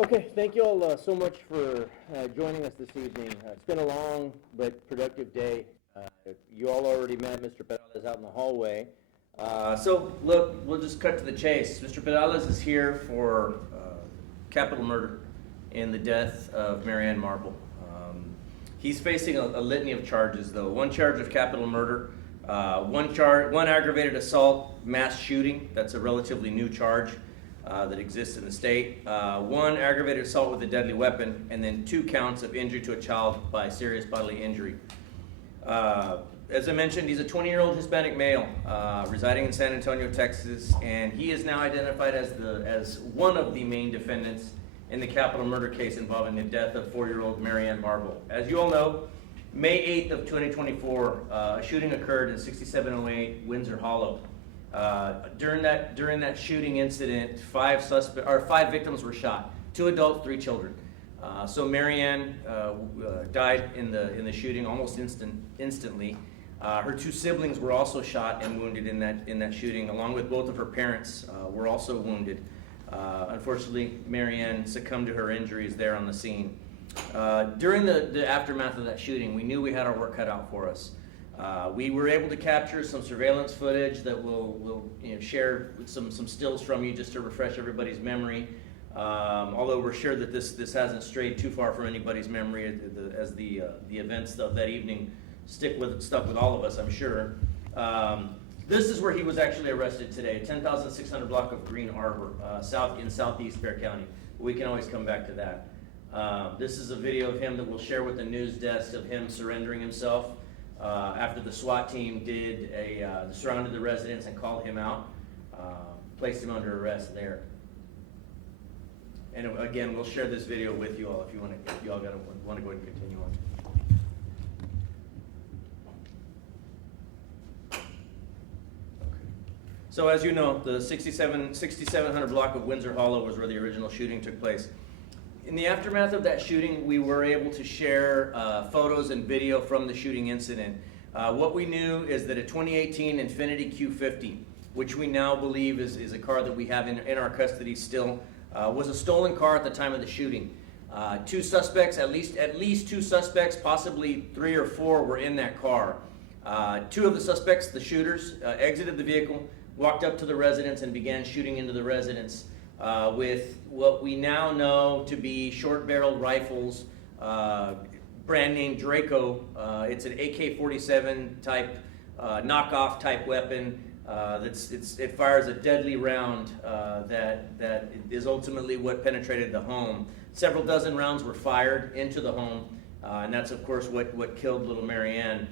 Okay, thank you all so much for joining us this evening. It's been a long but productive day. You all already met Mr. Perales out in the hallway. So look, we'll just cut to the chase. Mr. Perales is here for capital murder in the death of Marianne Marble. He's facing a litany of charges, though. One charge of capital murder, one aggravated assault, mass shooting. That's a relatively new charge that exists in the state. One aggravated assault with a deadly weapon, and then 2 counts of injury to a child by serious bodily injury. As I mentioned, he's a 20-year-old Hispanic male residing in San Antonio, Texas, and he is now identified as one of the main defendants in the capital murder case involving the death of 4-year-old Marianne Marble. As you all know, May 8th of 2024, a shooting occurred in 6708 Windsor Hollow. During that shooting incident, 5 victims were shot, 2 adults, 3 children. So Marianne died in the shooting almost instantly. Her 2 siblings were also shot and wounded in that shooting, along with both of her parents were also wounded. Unfortunately, Marianne succumbed to her injuries there on the scene. During the aftermath of that shooting, we knew we had our work cut out for us. We were able to capture some surveillance footage that we'll share some stills from you just to refresh everybody's memory. Although we're sure that this hasn't strayed too far from anybody's memory, as the events of that evening stuck with all of us, I'm sure. This is where he was actually arrested today, 10,600 block of Green Harbor, in southeast Bexar County. We can always come back to that. This is a video of him that we'll share with the news desk of him surrendering himself after the SWAT team surrounded the residence and called him out, placed him under arrest there. And again, we'll share this video with you all if you all want to go ahead and continue on. So as you know, the 6700 block of Windsor Hollow was where the original shooting took place. In the aftermath of that shooting, we were able to share photos and video from the shooting incident. What we knew is that a 2018 Infiniti Q50, which we now believe is a car that we have in our custody still, was a stolen car at the time of the shooting. 2 suspects, at least 2 suspects, possibly 3 or 4 were in that car. 2 of the suspects, the shooters, exited the vehicle, walked up to the residence and began shooting into the residence with what we now know to be short-barreled rifles, brand name Draco. It's an AK-47 type, knockoff type weapon. It fires a deadly round that is ultimately what penetrated the home. Several dozen rounds were fired into the home, and that's of course what killed little Marianne.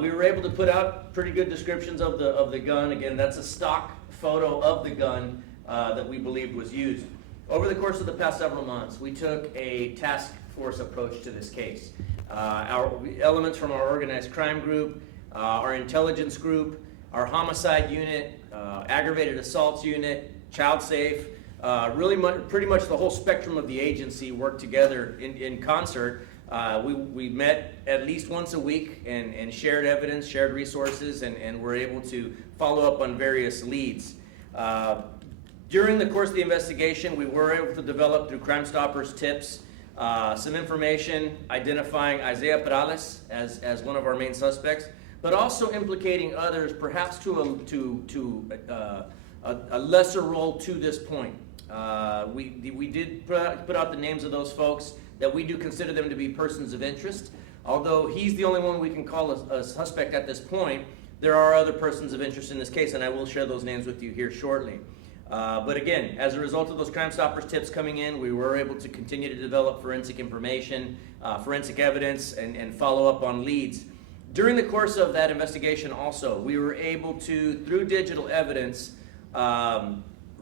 We were able to put out pretty good descriptions of the gun. Again, that's a stock photo of the gun that we believed was used. Over the course of the past several months, we took a task force approach to this case. Our elements from our organized crime group, our intelligence group, our homicide unit, aggravated assaults unit, child safe, pretty much the whole spectrum of the agency worked together in concert. We met at least once a week and shared evidence, shared resources, and were able to follow up on various leads. During the course of the investigation, we were able to develop, through Crime Stoppers tips, some information identifying Isaiah Perales as one of our main suspects, but also implicating others, perhaps to a lesser role to this point. We did put out the names of those folks that we do consider them to be persons of interest. Although he's the only one we can call a suspect at this point, there are other persons of interest in this case, and I will share those names with you here shortly. But again, as a result of those Crime Stoppers tips coming in, we were able to continue to develop forensic information, forensic evidence, and follow up on leads. During the course of that investigation also, we were able to, through digital evidence,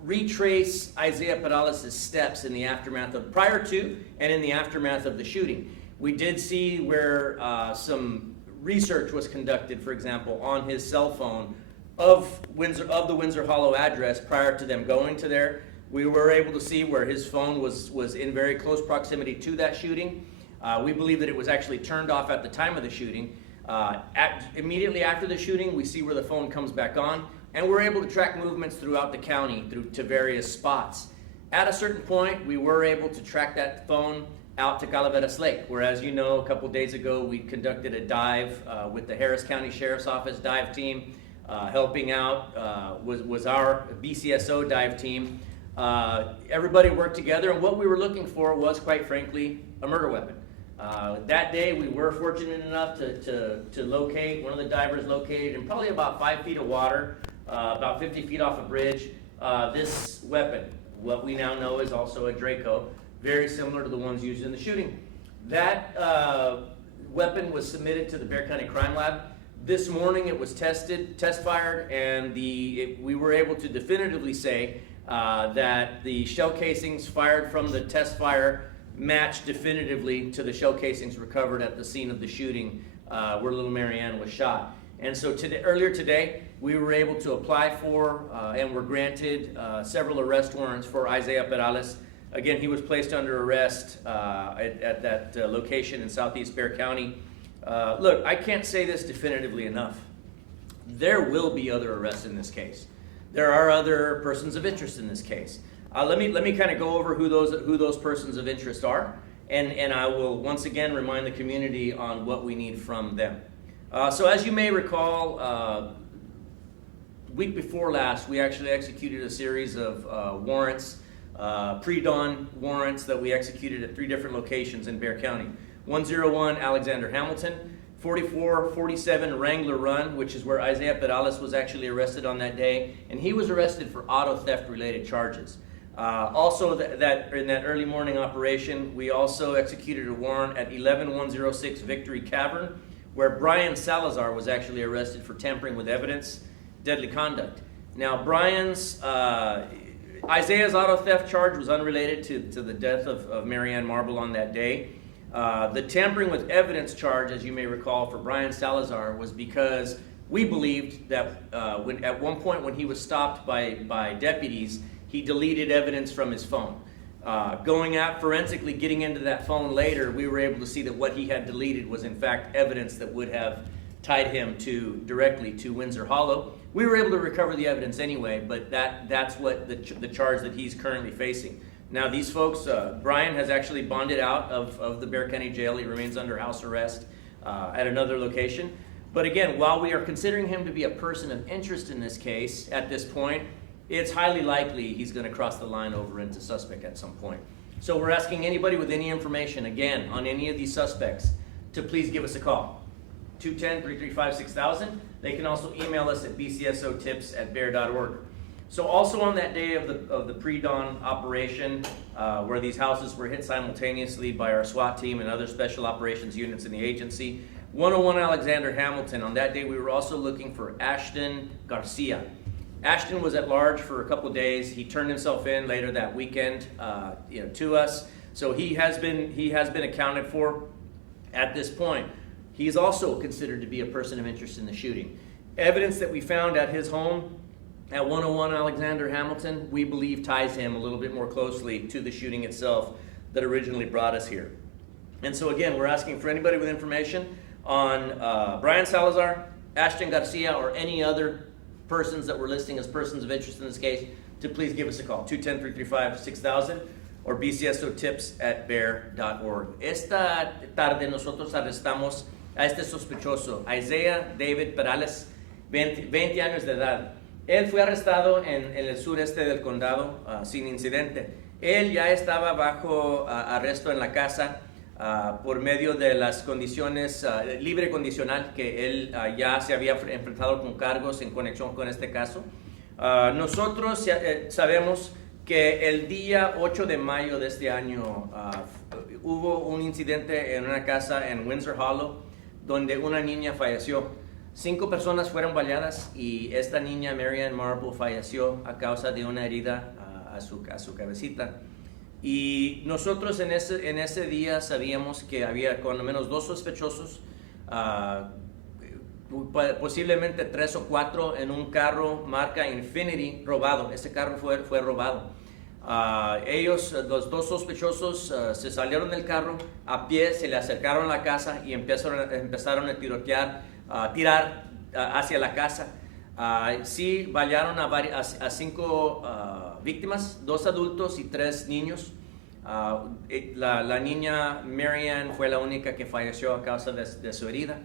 retrace Isaiah Perales' steps in the aftermath prior to and in the aftermath of the shooting. We did see where some research was conducted, for example, on his cell phone of the Windsor Hollow address prior to them going to there. We were able to see where his phone was in very close proximity to that shooting. We believe that it was actually turned off at the time of the shooting. Immediately after the shooting, we see where the phone comes back on, and we're able to track movements throughout the county to various spots. At a certain point, we were able to track that phone out to Calaveras Lake, where, as you know, a couple days ago, we conducted a dive with the Harris County Sheriff's Office dive team. Helping out was our BCSO dive team. Everybody worked together, and what we were looking for was, quite frankly, a murder weapon. That day, we were fortunate enough to locate, one of the divers located in probably about 5 feet of water, about 50 feet off a bridge, this weapon, what we now know is also a Draco, very similar to the ones used in the shooting. That weapon was submitted to the Bexar County Crime Lab. This morning it was test fired, and we were able to definitively say that the shell casings fired from the test fire matched definitively to the shell casings recovered at the scene of the shooting where little Marianne was shot. And so earlier today, we were able to apply for and were granted several arrest warrants for Isaiah Perales. Again, he was placed under arrest at that location in southeast Bexar County. Look, I can't say this definitively enough. There will be other arrests in this case. There are other persons of interest in this case. Let me kind of go over who those persons of interest are, and I will once again remind the community on what we need from them. So as you may recall, week before last, we actually executed a series of warrants, pre-dawn warrants that we executed at 3 different locations in Bexar County. 101 Alexander Hamilton, 4447 Wrangler Run, which is where Isaiah Perales was actually arrested on that day, and he was arrested for auto theft related charges. Also, in that early morning operation, we also executed a warrant at 11106 Victory Cavern, where Brian Salazar was actually arrested for tampering with evidence, deadly conduct. Now, Isaiah's auto theft charge was unrelated to the death of Marianne Marble on that day. The tampering with evidence charge, as you may recall, for Brian Salazar was because we believed that at one point when he was stopped by deputies, he deleted evidence from his phone. Going out forensically, getting into that phone later, we were able to see that what he had deleted was in fact evidence that would have tied him directly to Windsor Hollow. We were able to recover the evidence anyway, but that's what the charge that he's currently facing. Now these folks, Brian has actually bonded out of the Bexar County Jail. He remains under house arrest at another location. But again, while we are considering him to be a person of interest in this case, at this point, it's highly likely he's going to cross the line over into suspect at some point. So we're asking anybody with any information, again, on any of these suspects, to please give us a call. 210-335-6000. They can also email us at bcsotips@bear.org. So also on that day of the pre-dawn operation, where these houses were hit simultaneously by our SWAT team and other special operations units in the agency, 101 Alexander Hamilton, on that day we were also looking for Ashton Garcia. Ashton was at large for a couple of days. He turned himself in later that weekend to us. So he has been accounted for at this point. He's also considered to be a person of interest in the shooting. Evidence that we found at his home at 101 Alexander Hamilton, we believe ties him a little bit more closely to the shooting itself that originally brought us here. And so again, we're asking for anybody with information on Brian Salazar, Ashton Garcia, or any other persons that we're listing as persons of interest in this case, to please give us a call, 210-335-6000 or bcsotips@bear.org. Esta tarde nosotros arrestamos a este sospechoso, Isaiah David Perales, 20 años de edad. Él fue arrestado en el sureste del condado sin incidente. Él ya estaba bajo arresto en la casa por medio de las condiciones libre condicional, que él ya se había enfrentado con cargos en conexión con este caso. Nosotros sabemos que el día 8 de mayo de este año hubo un incidente en una casa en Windsor Hollow donde una niña falleció. 5 personas fueron baleadas y esta niña, Marianne Marble, falleció a causa de una herida a su cabecita. Y nosotros en ese día sabíamos que había cuando menos 2 sospechosos, posiblemente 3 o 4 en un carro marca Infinity robado. Ese carro fue robado. Ellos, los 2 sospechosos, se salieron del carro a pie, se le acercaron a la casa y empezaron a tirar hacia la casa. Sí balearon a 5 víctimas, 2 adultos y 3 niños. La niña Marianne fue la única que falleció a causa de su herida.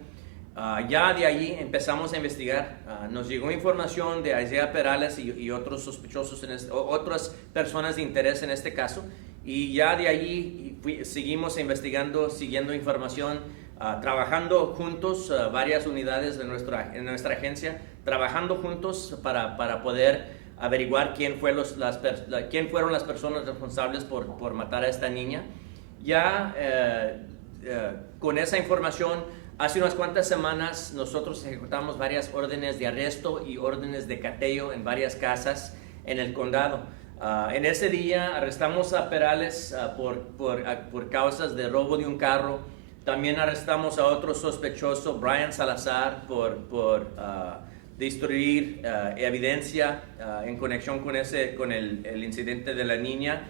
Ya de allí empezamos a investigar. Nos llegó información de Isaiah Perales y otros sospechosos, otras personas de interés en este caso. Y ya de allí seguimos investigando, siguiendo información, trabajando juntos, varias unidades de en nuestra agencia, trabajando juntos para poder averiguar quién fueron las personas responsables por matar a esta niña. Ya con esa información, hace unas cuantas semanas nosotros ejecutamos varias órdenes de arresto y órdenes de cateo en varias casas en el condado. En ese día arrestamos a Perales por causas de robo de un carro. También arrestamos a otro sospechoso, Brian Salazar, por destruir evidencia en conexión con el incidente de la niña,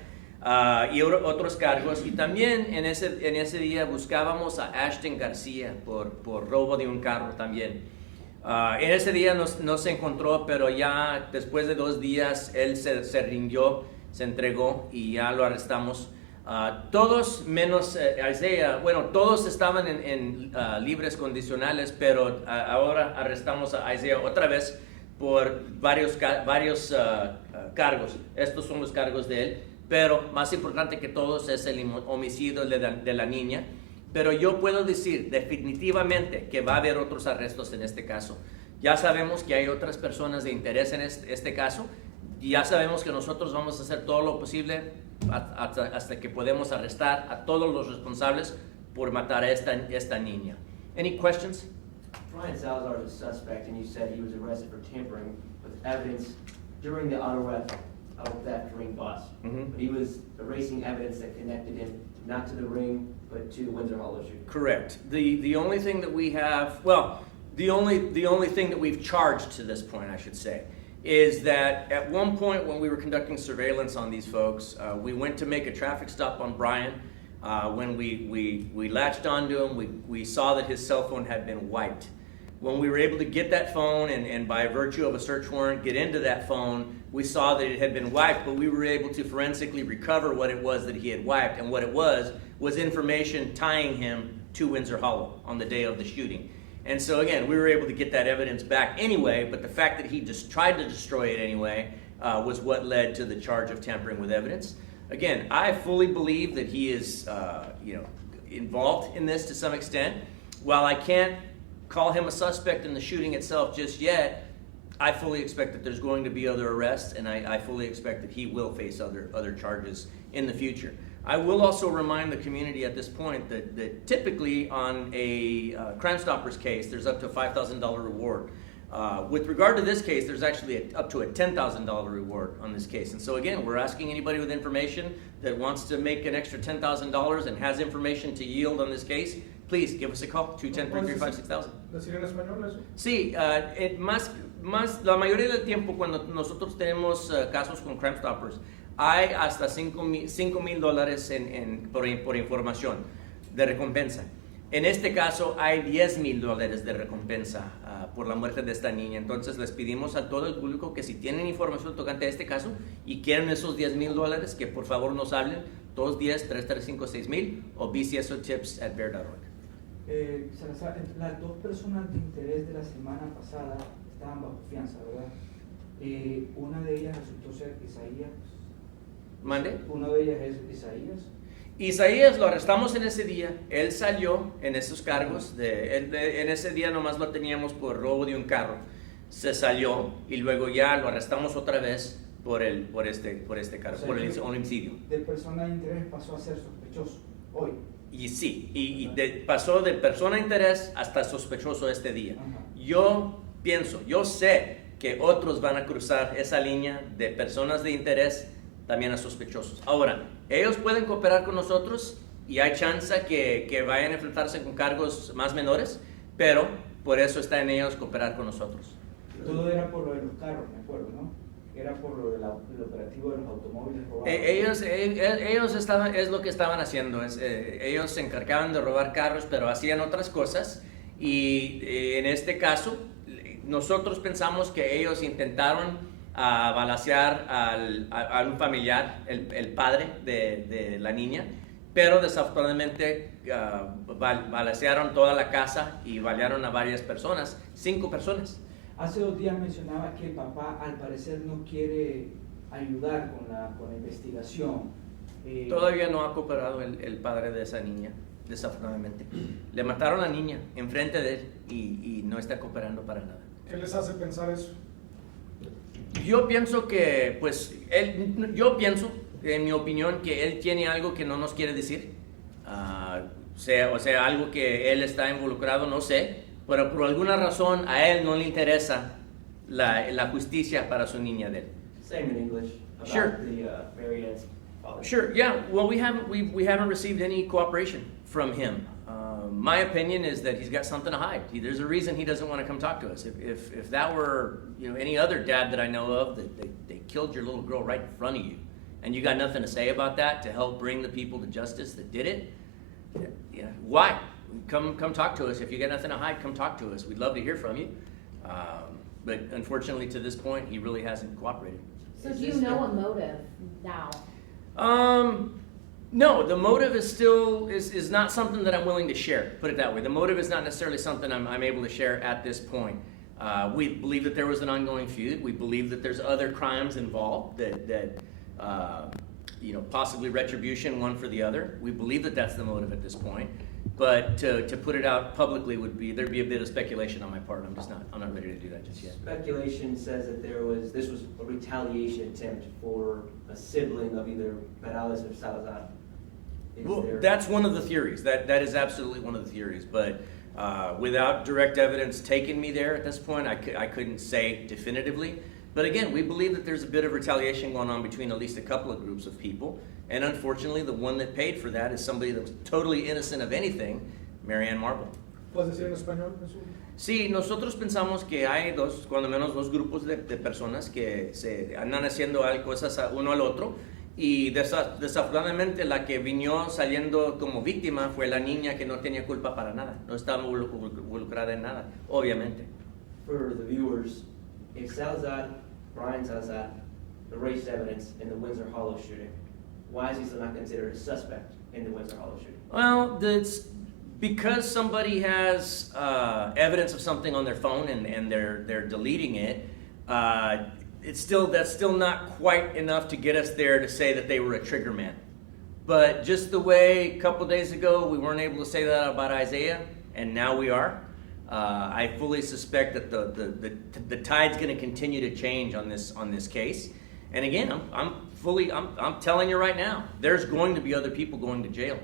y otros cargos. Y también en ese día buscábamos a Ashton García por robo de un carro también. En ese día no se encontró, pero ya después de 2 días él se rindió, se entregó y ya lo arrestamos. Todos menos Isaiah, bueno, todos estaban en libres condicionales, pero ahora arrestamos a Isaiah otra vez por varios cargos. Estos son los cargos de él, pero más importante que todos es el homicidio de la niña. Pero yo puedo decir definitivamente que va a haber otros arrestos en este caso. Ya sabemos que hay otras personas de interés en este caso, y ya sabemos que nosotros vamos a hacer todo lo posible hasta que podemos arrestar a todos los responsables por matar a esta niña. Any questions? Brian Salazar is a suspect, and you said he was arrested for tampering with evidence during the auto theft ring bust. But he was erasing evidence that connected him not to the ring, but to Windsor Hollow shooting. Correct. The only thing that we have, well, the only thing that we've charged to this point, I should say, is that at one point when we were conducting surveillance on these folks, we went to make a traffic stop on Brian. When we latched onto him, we saw that his cell phone had been wiped. When we were able to get that phone and by virtue of a search warrant get into that phone, we saw that it had been wiped, but we were able to forensically recover what it was that he had wiped, and what it was information tying him to Windsor Hollow on the day of the shooting. And so again, we were able to get that evidence back anyway, but the fact that he just tried to destroy it anyway was what led to the charge of tampering with evidence. Again, I fully believe that he is involved in this to some extent. While I can't call him a suspect in the shooting itself just yet, I fully expect that there's going to be other arrests, and I fully expect that he will face other charges in the future. I will also remind the community at this point that typically on a Crime Stoppers case, there's up to a $5,000 reward. With regard to this case, there's actually up to a $10,000 reward on this case. And so again, we're asking anybody with information that wants to make an extra $10,000 and has information to yield on this case, please give us a call, 210-335-6000. ¿Decir en español eso? Sí, la mayoría del tiempo cuando nosotros tenemos casos con Crime Stoppers, hay hasta $5,000 por información de recompensa. En este caso hay $10,000 de recompensa por la muerte de esta niña. Entonces les pedimos a todo el público que si tienen información tocante a este caso y quieren esos $10,000, que por favor nos hablen 210-335-6000 o bcsotips@bear.org. Salazar, las 2 personas de interés de la semana pasada estaban bajo fianza, ¿verdad? Una de ellas resultó ser Isaías. ¿Mande? Una de ellas es Isaías. Isaías lo arrestamos en ese día, él salió en esos cargos, en ese día nomás lo teníamos por robo de un carro, se salió y luego ya lo arrestamos otra vez por este cargo, o sea, por el homicidio. De persona de interés pasó a ser sospechoso hoy. Y sí, pasó de persona de interés hasta sospechoso este día. Ajá. Yo sé que otros van a cruzar esa línea de personas de interés también a sospechosos. Ahora, ellos pueden cooperar con nosotros y hay chance que vayan a enfrentarse con cargos más menores, pero por eso está en ellos cooperar con nosotros. Todo era por lo de los carros, me acuerdo, ¿no? Era por lo del operativo de los automóviles robados. Ellos es lo que estaban haciendo. Ellos se encargaban de robar carros, pero hacían otras cosas. Y en este caso, nosotros pensamos que ellos intentaron a balacear a un familiar, el padre de la niña, pero desafortunadamente balacearon toda la casa y balearon a varias personas, 5 personas. Hace 2 días mencionaba que el papá al parecer no quiere ayudar con la investigación. Todavía no ha cooperado el padre de esa niña, desafortunadamente. Le mataron a la niña enfrente de él y no está cooperando para nada. ¿Qué les hace pensar eso? Yo pienso que, pues, yo pienso, en mi opinión, que él tiene algo que no nos quiere decir. O sea, algo que él está involucrado, no sé, pero por alguna razón a él no le interesa la justicia para su niña de él. Same in English about Sure. the Marianne's father. Sure, yeah. Well, we haven't received any cooperation from him. My opinion is that he's got something to hide. There's a reason he doesn't want to come talk to us. If that were, any other dad that I know of, that they killed your little girl right in front of you, and you got nothing to say about that to help bring the people to justice that did it, why? Come talk to us. If you got nothing to hide, come talk to us. We'd love to hear from you. But unfortunately, to this point, he really hasn't cooperated. So do you know a motive now? No, the motive is still is not something that I'm willing to share. Put it that way. The motive is not necessarily something I'm able to share at this point. We believe that there was an ongoing feud. We believe that there's other crimes involved that possibly retribution, one for the other. We believe that that's the motive at this point. But to put it out publicly there'd be a bit of speculation on my part. I'm not ready to do that just yet. Speculation says that this was a retaliation attempt for a sibling of either Perales or Salazar. Well, that's one of the theories. That is absolutely one of the theories. But without direct evidence taking me there at this point, I couldn't say definitively. But again, we believe that there's a bit of retaliation going on between at least a couple of groups of people. And unfortunately, the one that paid for that is somebody that was totally innocent of anything, Marianne Marble. ¿Puedes decir en español, Jesús? Sí, nosotros pensamos que hay cuando menos dos grupos de personas que se andan haciendo cosas uno al otro. Y desafortunadamente la que vino saliendo como víctima fue la niña que no tenía culpa para nada, no estaba involucrada en nada, obviamente. For the viewers, if Brian Salazar, erased evidence in the Windsor Hollow shooting, why is he still not considered a suspect in the Windsor Hollow shooting? Well, because somebody has evidence of something on their phone and they're deleting it, that's still not quite enough to get us there to say that they were a trigger man. But just the way a couple days ago we weren't able to say that about Isaiah, and now we are, I fully suspect that the tide's going to continue to change on this case. And again, I'm telling you right now, there's going to be other people going to jail.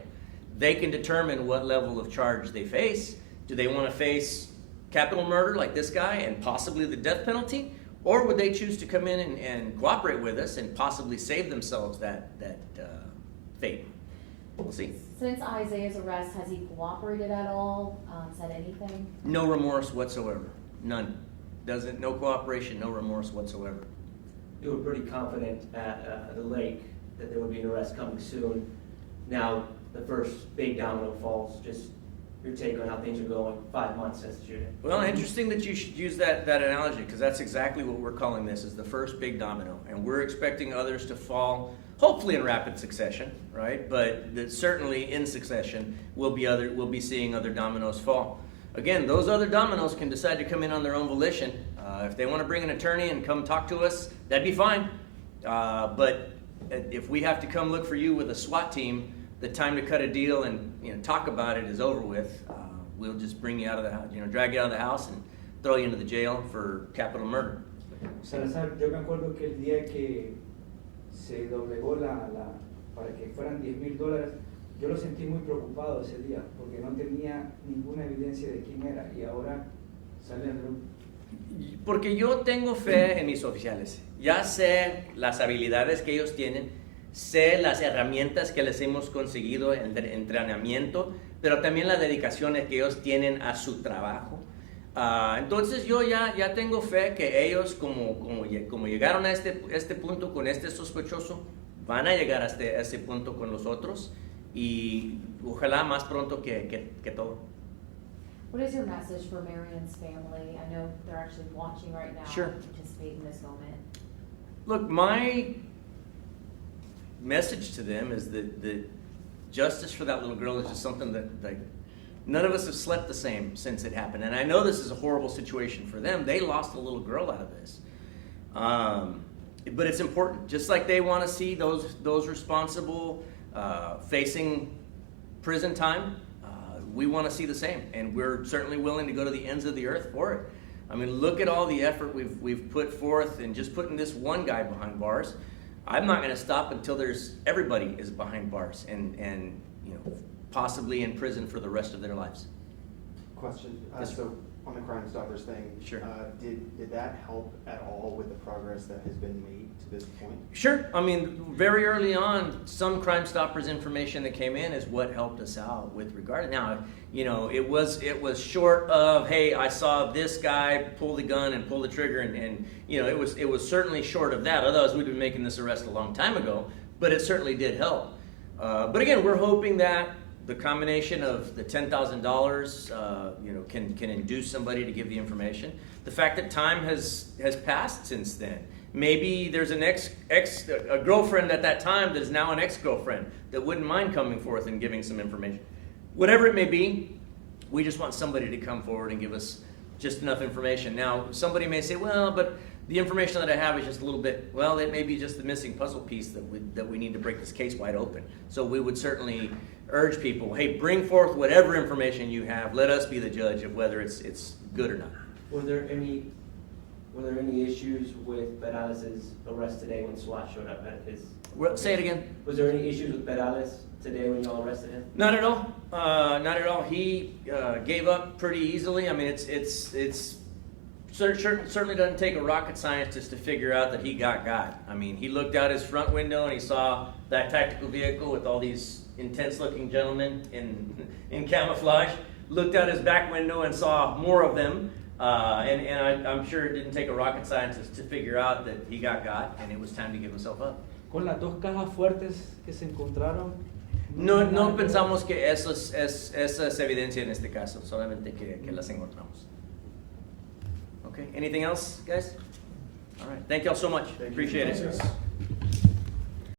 They can determine what level of charge they face. Do they want to face capital murder like this guy and possibly the death penalty? Or would they choose to come in and cooperate with us and possibly save themselves that fate? We'll see. Since Isaiah's arrest, has he cooperated at all, said anything? No remorse whatsoever. None. No cooperation, no remorse whatsoever. You were pretty confident at the lake that there would be an arrest coming soon. Now, the first big domino falls. Just your take on how things are going 5 months since the shooting. Well, interesting that you should use that analogy, because that's exactly what we're calling this, is the first big domino. And we're expecting others to fall, hopefully in rapid succession, right? But certainly in succession, we'll be seeing other dominoes fall. Again, those other dominoes can decide to come in on their own volition. If they want to bring an attorney and come talk to us, that'd be fine. But if we have to come look for you with a SWAT team, the time to cut a deal and talk about it is over with. We'll just bring you out of the house, drag you out of the house and throw you into the jail for capital murder. Salazar, yo me acuerdo que el día que se doblegó para que fueran $10,000, yo lo sentí muy preocupado ese día, porque no tenía ninguna evidencia de quién era, y ahora sale a luz. Porque yo tengo fe en mis oficiales. Ya sé las habilidades que ellos tienen, sé las herramientas que les hemos conseguido en entrenamiento, pero también la dedicación que ellos tienen a su trabajo. Entonces yo ya tengo fe que ellos, como llegaron a este punto con este sospechoso, van a llegar a este punto con los otros, y ojalá más pronto que todo. What is your message for Marianne's family? I know they're actually watching right now. Sure. Participate in this moment. Look, my message to them is that justice for that little girl is just something that none of us have slept the same since it happened. And I know this is a horrible situation for them. They lost a little girl out of this. But it's important. Just like they want to see those responsible facing prison time, we want to see the same. And we're certainly willing to go to the ends of the earth for it. I mean, look at all the effort we've put forth in just putting this one guy behind bars. I'm not going to stop until everybody is behind bars and possibly in prison for the rest of their lives. Question, Yes, sir. so on the Crime Stoppers thing, Sure. Did that help at all with the progress that has been made to this point? Sure. I mean, very early on, some Crime Stoppers information that came in is what helped us out with regard. Now, it was short of, hey, I saw this guy pull the gun and pull the trigger, and it was certainly short of that. Otherwise, we'd been making this arrest a long time ago. But it certainly did help. But again, we're hoping that the combination of the $10,000, can induce somebody to give the information. The fact that time has passed since then. Maybe there's a girlfriend at that time that is now an ex-girlfriend that wouldn't mind coming forth and giving some information. Whatever it may be, we just want somebody to come forward and give us just enough information. Now, somebody may say, well, but the information that I have is just a little bit, well, it may be just the missing puzzle piece that we need to break this case wide open. So we would certainly urge people, hey, bring forth whatever information you have. Let us be the judge of whether it's good or not. Were there any issues with Perales' arrest today when SWAT showed up at his? Say it again. Was there any issues with Perales today when y'all arrested him? Not at all. Not at all. He gave up pretty easily. I mean, it's certainly doesn't take a rocket scientist to figure out that he got. I mean, he looked out his front window and he saw that tactical vehicle with all these intense-looking gentlemen in camouflage. Looked out his back window and saw more of them. And I'm sure it didn't take a rocket scientist to figure out that he got, and it was time to give himself up. Con las dos cajas fuertes que se encontraron. No pensamos que esa es evidencia en este caso, solamente que las encontramos. Okay, anything else, guys? All right, thank y'all so much. Appreciate it. Gracias.